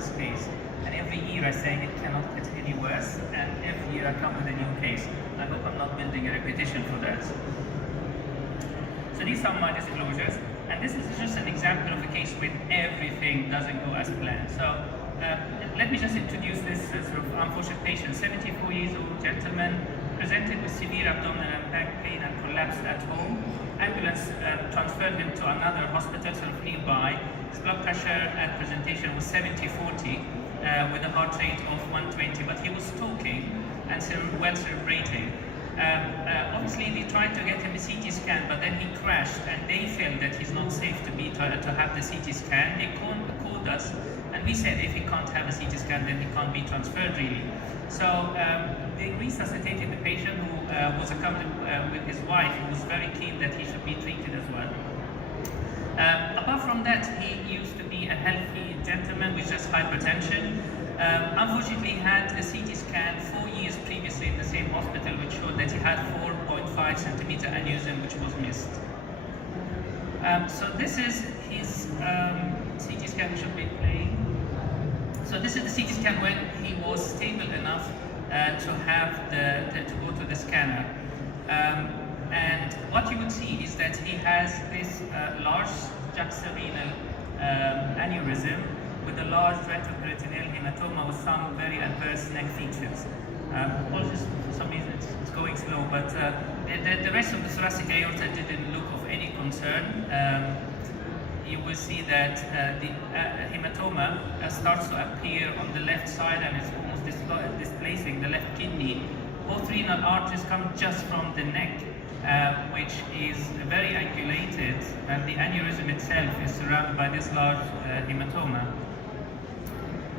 worst case. And every year I say it cannot get any worse, and every year I come with a new case. I hope I'm not building a reputation for that. So these are my disclosures, and this is just an example of a case when everything doesn't go as planned. So let me just introduce this sort of unfortunate patient, 74 years old gentleman, presented with severe abdominal and back pain and collapsed at home. Ambulance transferred him to another hospital sort of nearby. His blood pressure at presentation was 70/40 with a heart rate of 120, but he was talking and well celebrating. Obviously, we tried to get him a CT scan, but then he crashed, and they felt that he's not safe to have the CT scan. They called us, and we said if he can't have a CT scan, then he can't be transferred really. So they resuscitated the patient, who was accompanied with his wife, who was very keen that he should be treated as well. Apart from that, he used to be a healthy gentleman with just hypertension. Unfortunately, he had a CT scan 4 years previously in the same hospital, which showed that he had 4.5 centimeter aneurysm, which was missed. So this is his CT scan, which should be playing. So this is the CT scan when he was stable enough to have to go to the scanner. And what you would see is that he has this large juxtarenal aneurysm with a large retroperitoneal hematoma with some very adverse neck features. Apologies, for some reason it's going slow, but the rest of the thoracic aorta didn't look of any concern. You will see that the hematoma starts to appear on the left side, and it's almost displacing the left kidney. Both renal arteries come just from the neck, which is very angulated, and the aneurysm itself is surrounded by this large hematoma.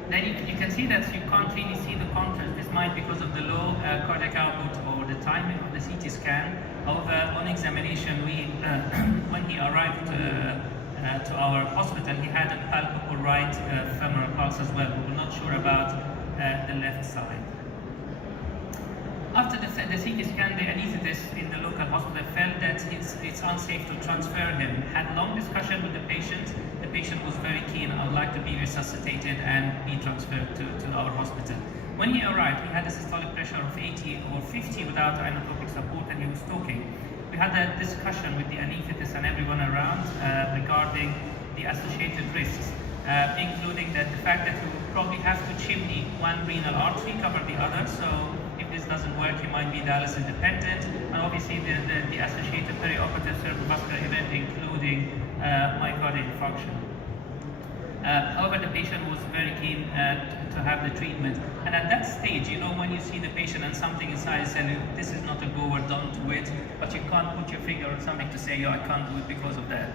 Then you can see that you can't really see the contrast. This might be because of the low cardiac output or the timing of the CT scan. However, on examination, when he arrived to our hospital, he had a palpable right femoral pulse as well. We were not sure about the left side. After the CT scan, the anaesthetist in the local hospital felt that it's unsafe to transfer him. Had long discussion with the patient. The patient was very keen. I would like to be resuscitated and be transferred to our hospital. When he arrived, he had a systolic pressure of 80 or 50 without inotropic support, and he was talking. We had a discussion with the anaesthetist and everyone around regarding the associated risks, including that the fact that we would probably have to chimney one renal artery, cover the other. So if this doesn't work, he might be dialysis dependent, and obviously the associated perioperative cerebrovascular event, including myocardial infarction. However, the patient was very keen to have the treatment, and at that stage, you know, when you see the patient and something inside is saying, this is not a go or don't do it, but you can't put your finger on something to say, I can't do it because of that.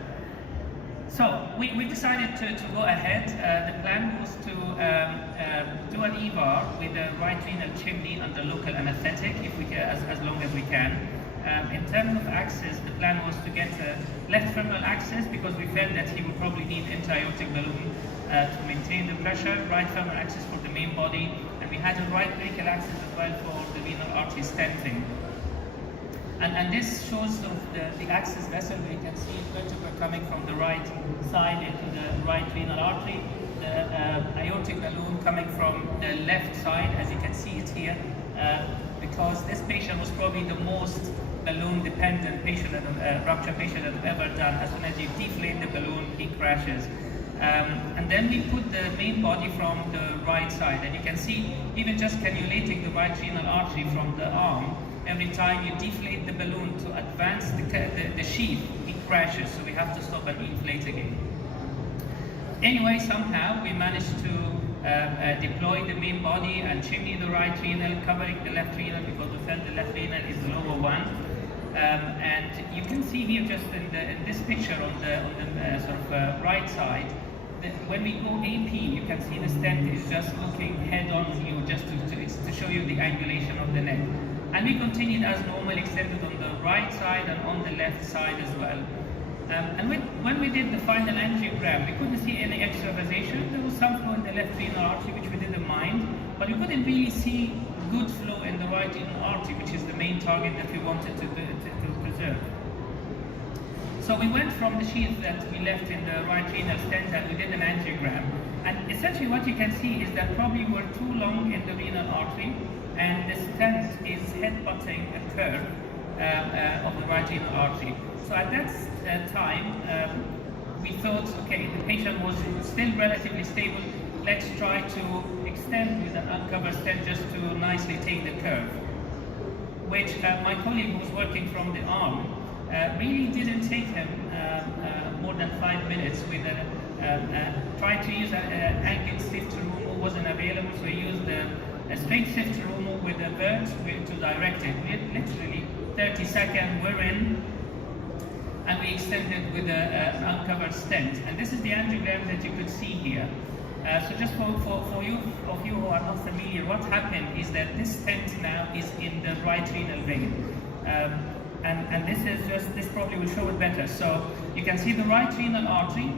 So we decided to go ahead. The plan was to do an EVAR with a right renal chimney and the local anesthetic, if we can, as long as we can. In terms of access, the plan was to get left femoral access, because we felt that he would probably need intra-aortic balloon to maintain the pressure, right femoral access for the main body, and we had a right brachial access as well for the renal artery stenting. And this shows sort of the access vessel, where you can see vertebra coming from the right side into the right renal artery, the aortic balloon coming from the left side, as you can see it here, because this patient was probably the most balloon-dependent patient, rupture patient that I've ever done. As soon as you deflate the balloon, he crashes. And then we put the main body from the right side, and you can see even just cannulating the right renal artery from the arm, every time you deflate the balloon to advance the sheath, it crashes, so we have to stop and inflate again. Anyway, somehow we managed to deploy the main body and chimney the right renal, covering the left renal, because we felt the left renal is the lower one. And you can see here, just in this picture on the sort of right side, when we go AP, you can see the stent is just looking head on you, just to show you the angulation of the neck. And we continued as normal, extended on the right side and on the left side as well. And when we did the final angiogram, we couldn't see any extravasation. There was some flow in the left renal artery, which we didn't mind, but we couldn't really see good flow in the right renal artery, which is the main target that we wanted to preserve. So we went from the sheath that we left in the right renal stent, and we did an angiogram. And essentially what you can see is that probably we're too long in the renal artery, and the stent is headbutting a curve of the right renal artery. So at that time, we thought, okay, the patient was still relatively stable. Let's try to extend with an uncovered stent just to nicely take the curve. Which my colleague who was working from the arm really didn't take him more than 5 minutes with tried to use an angled sift removal, wasn't available, so he used a straight sift removal with a vert to direct it. We had literally 30 seconds, we're in, and we extended with an uncovered stent. And this is the angiogram that you could see here. So just for you who are not familiar, what happened is that this stent now is in the right renal vein. And this probably will show it better. So you can see the right renal artery,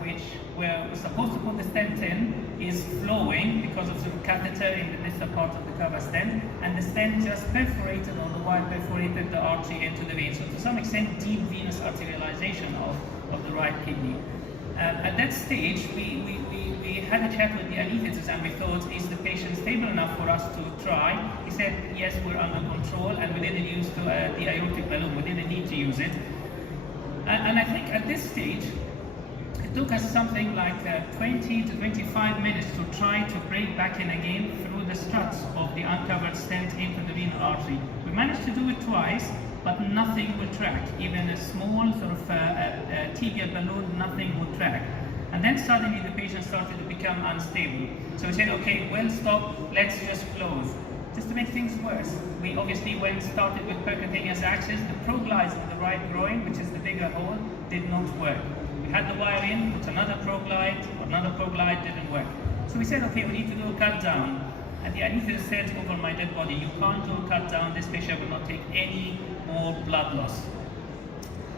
which we're supposed to put the stent in, is flowing because of the catheter in the distal part of the cover stent, and the stent just perforated, or the wire perforated the artery into the vein. So to some extent, deep venous arterialization of the right kidney. At that stage, we had a chat with the anesthetist, and we thought, is the patient stable enough for us to try? He said, yes, we're under control, and we didn't use the aortic balloon. We didn't need to use it. And I think at this stage, it took us something like 20 to 25 minutes to try to break back in again through the struts of the uncovered stent into the renal artery. We managed to do it twice, but nothing would track. Even a small sort of tibial balloon, nothing would track. And then suddenly the patient started to become unstable. So we said, okay, we'll stop, let's just close. Just to make things worse, we obviously started with percutaneous access. The proglides in the right groin, which is the bigger hole, did not work. We had the wire in, put another proglide didn't work. So we said, okay, we need to do a cut down. And the anesthetist said over my dead body, you can't do a cut down, this patient will not take any more blood loss.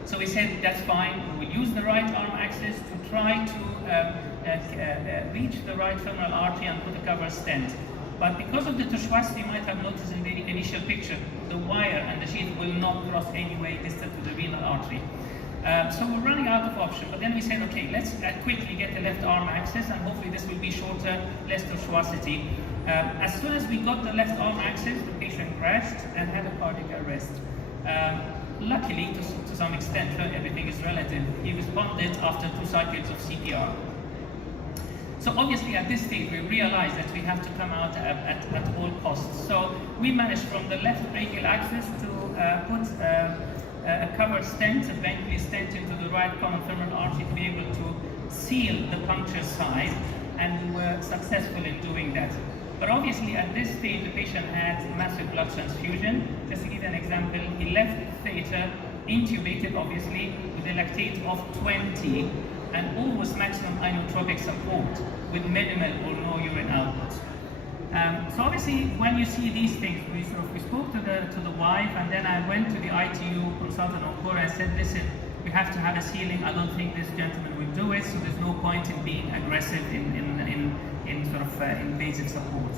So we said, that's fine, we will use the right arm access to try to reach the right femoral artery and put a cover stent. But because of the tushwas, you might have noticed in the initial picture, the wire and the sheath will not cross any way distant to the renal artery. So we're running out of option, but then we said, okay, let's quickly get the left arm access, and hopefully this will be shorter, less tortuosity. As soon as we got the left arm access, the patient crashed and had a cardiac arrest. Luckily, to some extent, everything is relative, he responded after 2 cycles of CPR. So obviously at this stage we realized that we have to come out at all costs. So we managed from the left brachial axis to put a covered stent, a ventricular stent into the right common femoral artery to be able to seal the puncture side, and we were successful in doing that. But obviously at this stage the patient had massive blood transfusion. Just to give you an example, he left the theatre intubated obviously with a lactate of 20 and almost maximum inotropic support with minimal or no urine output. So obviously when you see these things, we spoke to the wife, and then I went to the ITU consultant on core and said, listen, we have to have a sealing. I don't think this gentleman will do it, so there's no point in being aggressive in sort of invasive support.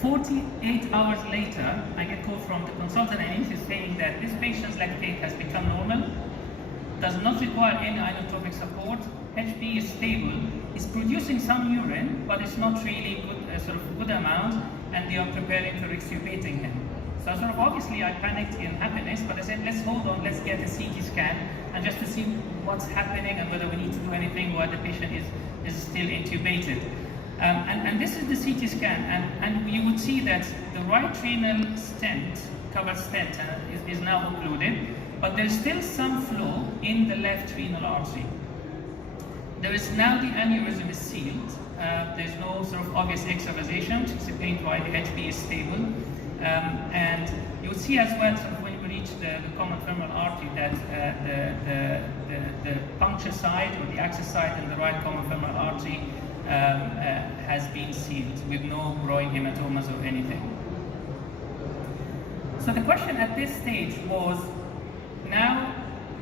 48 hours later, I get a call from the consultant and he's saying that this patient's lactate has become normal, does not require any inotropic support, HP is stable, is producing some urine, but it's not really good amount, and they are preparing for extubating him. So sort of obviously I panicked in happiness, but I said, let's hold on, let's get a CT scan, and just to see what's happening and whether we need to do anything while the patient is still intubated. And this is the CT scan, and you would see that the right renal stent, covered stent, is now occluded, but there's still some flow in the left renal artery. There is now the aneurysm is sealed. There's no sort of obvious extravasation, which explains why the HP is stable. And you will see as well, sort of when you reach the common femoral artery, that the puncture side or the access side in the right common femoral artery has been sealed with no growing hematomas or anything. So the question at this stage was, now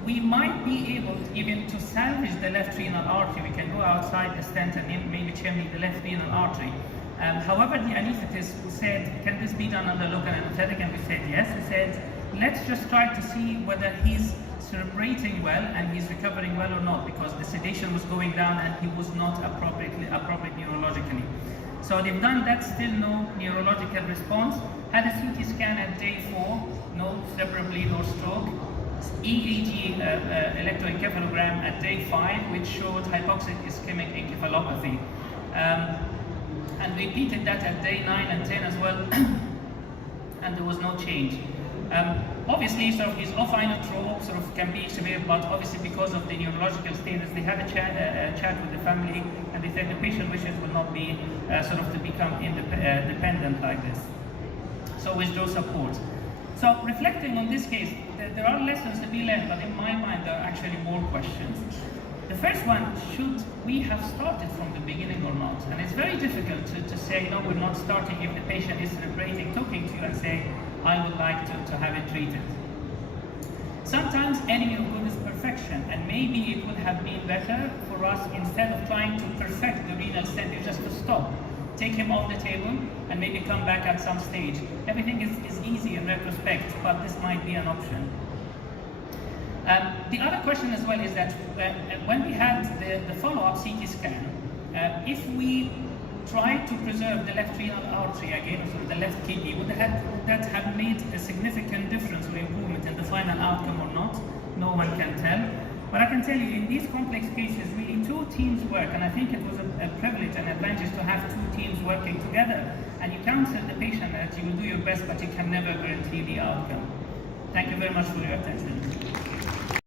we might be able even to salvage the left renal artery. We can go outside the stent and maybe channel the left renal artery. However, the anesthetist said, can this be done under local anesthetic? And we said yes. We said, let's just try to see whether his cerebrating well and he's recovering well or not, because the sedation was going down and he was not appropriate neurologically. So they've done that, still no neurological response. Had a CT scan at day 4, no cerebral bleed or stroke. EEG electroencephalogram at day 5, which showed hypoxic ischemic encephalopathy. And repeated that at day 9 and 10 as well, and there was no change. Obviously, sort of his off-inotrope sort of can be severe, but obviously because of the neurological status, they had a chat with the family, and they said the patient wishes will not be sort of to become dependent like this. So withdraw support. So reflecting on this case, there are lessons to be learned, but in my mind there are actually more questions. The first one, should we have started from the beginning or not? And it's very difficult to say, no, we're not starting if the patient is celebrating, talking to you and saying, I would like to have it treated. Sometimes enemy of good is perfection, and maybe it would have been better for us, instead of trying to perfect the renal stent, just to stop. Take him off the table and maybe come back at some stage. Everything is easy in retrospect, but this might be an option. The other question as well is that when we had the follow-up CT scan, if we tried to preserve the left renal artery again, or sort of the left kidney, would that have made a significant difference or improvement in the final outcome or not? No one can tell. But I can tell you, in these complex cases, really 2 teams work, and I think it was a privilege and advantage to have 2 teams working together. And you counsel the patient that you will do your best, but you can never guarantee the outcome. Thank you very much for your attention.